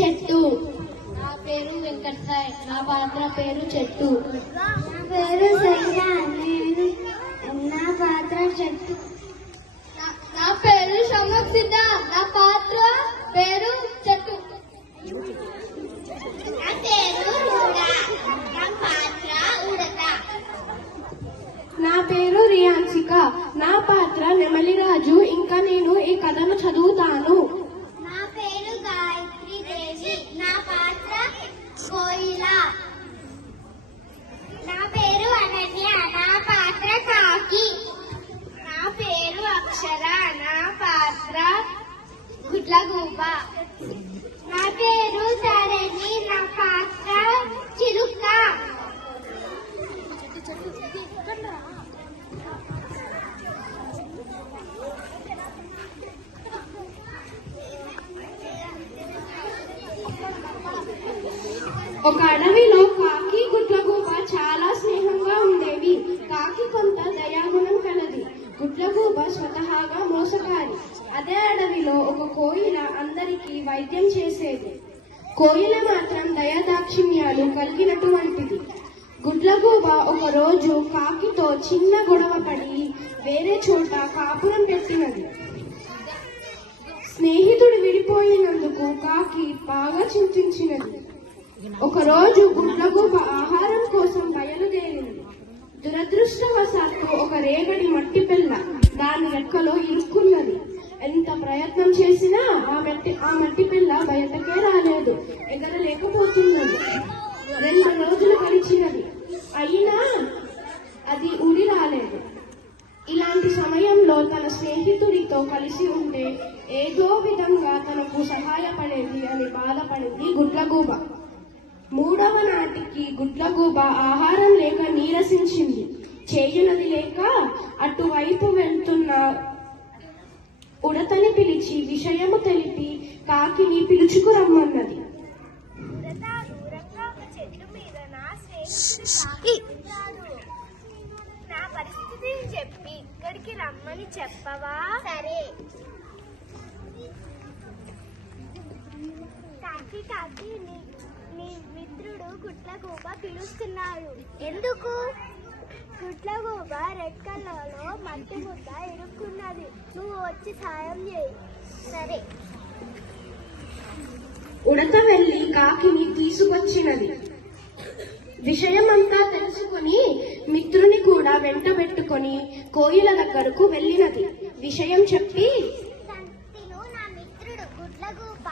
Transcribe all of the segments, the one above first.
నా పేరు వెంకట్ సాయ్ నా పాత్ర పేరు చెట్టు. నా పేరు సైనా నేను నా పాత్ర చెట్టు. నా పేరు షమక్ నా పాత్ర పేరు చెట్టు నా పేరు రూడా నా పాత్ర ఉడత నా పేరు రియాన్సిక నా పాత్ర నెమలిరాజు ఇంకా నేను ఈ కథను చదువుతాను నా పేరు గాయత్రి దేవి నా పాత్ర కోయిల నా పేరు అనన్య నా పాత్ర కాకి నా పేరు అక్షర నా పాత్ర గుడ్లగూబ నా పేరు సరణి నా పాత్ర చిలుక ఒక అడవిలో కాకి గుడ్లగూబ చాలా స్నేహంగా ఉండేవి. కాకి కొంత దయాగుణం కలది. గుడ్లగూబ స్వతహాగా మోసకారి అదే అడవిలో ఒక కోయిల అందరికీ వైద్యం చేసేది. కోయిల మాత్రం దయాదాక్షిణ్యాలు కలిగినటువంటిది. గుడ్లగూబ ఒక రోజు కాకితో చిన్న గొడవ పడి వేరే చోట కాపురం పెట్టినది. స్నేహితుడు విడిపోయినందుకు కాకి బాగా చింతించినది. ఒకరోజు గుడ్లగూబ ఆహారం కోసం బయలుదేరింది. దురదృష్టవశాత్తు ఒక రేగడి మట్టి పిల్ల దాని రెక్కలో ఇరుక్కున్నది. ఎంత ప్రయత్నం చేసినా ఆ మట్టి ఆ మట్టి పిల్ల బయటకే రాలేదు. ఎగరలేకపోతున్నది. మూడవ నాటికి గుడ్లగూబ ఆహారం లేక నీరసించింది. చేయునది లేక అటువైపు వెళ్తున్న ఉడతని పిలిచి విషయము తెలిపి కాకిని పిలుచుకురమ్మన్నది ఉడత దూరంగా ఒక చెట్టు మీద నా స్నేహితుడు కాకున్నాడు. నా పరిస్థితిని చెప్పి ఇక్కడికి రమ్మని చెప్పవా? సరే. కాకి కాకి నీ మిత్రుడు గుట్లగూబ పిలుస్తున్నాడు. ఎందుకు? గుట్లగూబ రెక్కలలో మట్టి ముద్ద ఇరుక్కున్నది. నువ్వు వచ్చి సాయం చేయి. సరే. ఉడత వెళ్ళి కాకిని తీసుకొచ్చినది. విషయమంతా తెలుసుకుని మిత్రుని కూడా వెంటబెట్టుకొని కోయిల దగ్గరకు వెళ్ళినది. విషయం చెప్పి నా మిత్రుడు గుడ్లగూప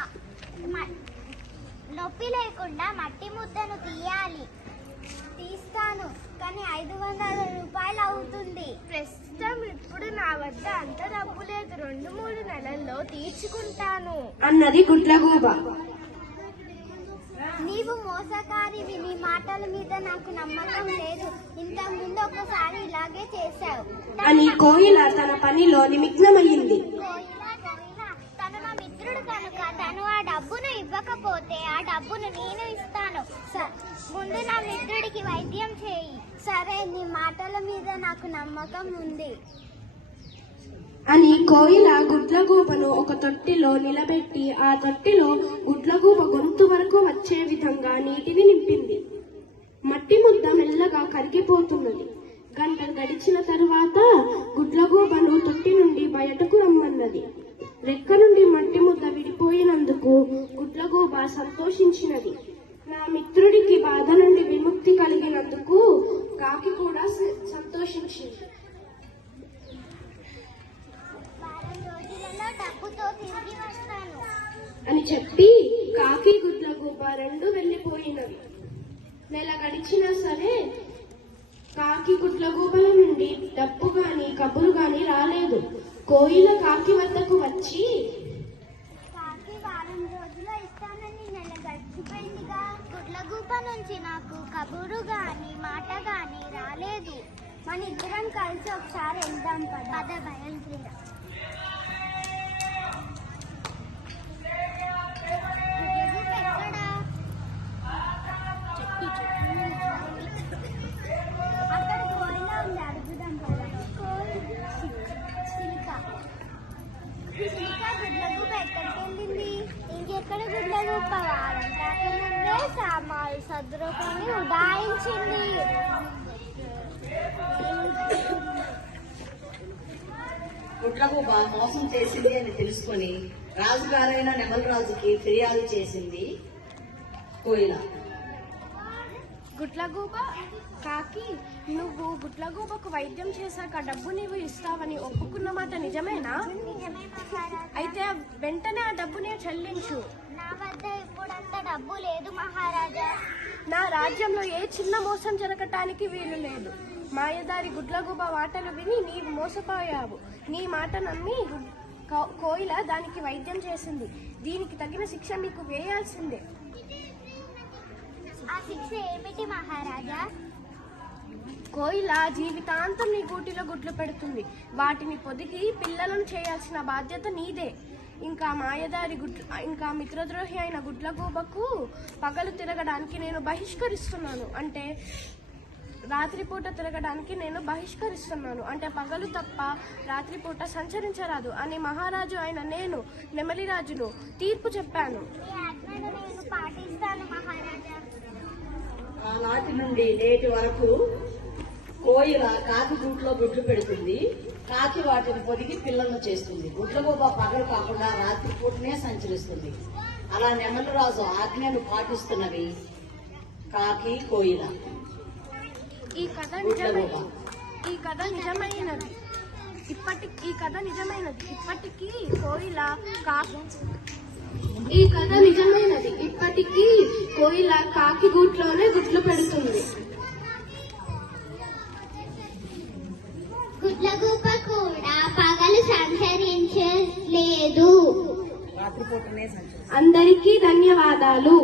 నొప్పి లేకుండా మట్టి ముద్దను తీయాలి. తీస్తాను కానీ ఐదు వందల రూపాయలు అవుతుంది. ప్రస్తుతం ఇప్పుడు నా వద్ద అంత డబ్బు లేదు. రెండు మూడు నెలల్లో తీర్చుకుంటాను. అన్నది గుడ్లగూబ. నీవు మోసకారివి నీ మాటల మీద నాకు నమ్మకం లేదు. ఇంతకు ముందు ఒకసారి ఇలాగే చేశావు. అని కోయిల తన పనిలో నిమగ్నమయ్యింది కోయిలా కోయిలా, తను నా మిత్రుడు కనుక తను ఆ డబ్బును ఇవ్వకపోతే ఆ డబ్బును నేను ఇస్తాను. స- ముందు నా మిత్రుడికి వైద్యం చేయి. సరే నీ మాటల మీద నాకు నమ్మకం ఉంది. అని కోయిల గుడ్లగూబను ఒక తొట్టిలో నిలబెట్టి ఆ తొట్టిలో గుడ్లగూబ గొంతు వరకు వచ్చే విధంగా నీటిని నింపింది. మట్టి ముద్ద మెల్లగా కరిగిపోతున్నది. గంట గడిచిన తరువాత గుడ్లగూబను తొట్టి నుండి బయటకు రమ్మన్నది. రెక్క నుండి మట్టి ముద్ద విడిపోయినందుకు గుడ్లగూబ సంతోషించినది. నా మిత్రుడికి బాధ నుండి విముక్తి కలిగినందుకు కాకి కూడా సంతోషించింది. అని చెప్పి కాకి గుడ్లగూబ రెండు వెళ్ళిపోయినవి. నెల గడిచినా సరే కాకి గుడ్లగూబల నుండి డప్పు గాని కబురు గాని రాలేదు. కోయిల కాకి వద్దకు వచ్చి కాకి వారం రోజుల్లో ఇస్తానని నెల గడిచిపోయిందిగా. గుడ్లగూప నుంచి నాకు కబురు గాని మాట గాని రాలేదు. మన ఇద్దరం కలిసి ఒకసారి వెళ్దాం పద. పద బయలుదేరా సామాన్లు సదురుకొని ఉడాయించింది గుడ్లగూబ మోసం చేసింది అని తెలుసుకొని రాజుగారైన నెమల రాజుకి ఫిర్యాదు చేసింది కోయిల. గుడ్లగూబ కాకి నువ్వు గుడ్లగూబకు వైద్యం చేశాక డబ్బు నీవు ఇస్తావని ఒప్పుకున్న మాట నిజమేనా? అయితే వెంటనే ఆ డబ్బునే చెల్లించు. నా వద్ద ఇప్పుడంత డబ్బు లేదు మహారాజా. నా రాజ్యంలో ఏ చిన్న మోసం జరగటానికి వీలు లేదు. మాయదారి గుడ్లగూబ మాటలు విని నీవు మోసపోయావు. నీ మాట నమ్మి కోయిల దానికి వైద్యం చేసింది. దీనికి తగిన శిక్ష మీకు వేయాల్సిందే. ఆ శిక్ష ఏమిటి మహారాజా? కోయిల జీవితాంతం నీ గూటిలో గుడ్లు పెడుతుంది. వాటిని పొదిగి పిల్లలను చేయాల్సిన బాధ్యత నీదే. ఇంకా మాయదారి గుడ్లు ఇంకా మిత్రద్రోహి అయిన గుడ్లగూబకు పగలు తిరగడానికి నేను బహిష్కరిస్తున్నాను. అంటే రాత్రిపూట తిరగడానికి నేను బహిష్కరిస్తున్నాను. అంటే పగలు తప్ప రాత్రిపూట సంచరించరాదు అని మహారాజు అయిన నేను నెమలిరాజును తీర్పు చెప్పాను. ఆనాటి నుండి నేటి వరకు కోయిల కాకి గూట్లో గుడ్లు పెడుతుంది. కాకి వాటిని పొదిగి పిల్లలను చేస్తుంది. గుడ్లగూబ పగలు కాకుండా రాత్రి పూటనే సంచరిస్తుంది. అలా నెమలి రాజు ఆజ్ఞను పాటిస్తున్నవి కాకి కోయిల. ఈ కథ నిజమైన ఈ కథ నిజమైనది. ఇప్పటి ఈ కథ నిజమైనది. ఇప్పటికీ కోయిల కాకి ఈ కథ నిజమైనది. ఇప్పటికీ కోయిల కాకి గూట్లోనే గుడ్లు పెడుతుంది. అందరికీ ధన్యవాదాలు.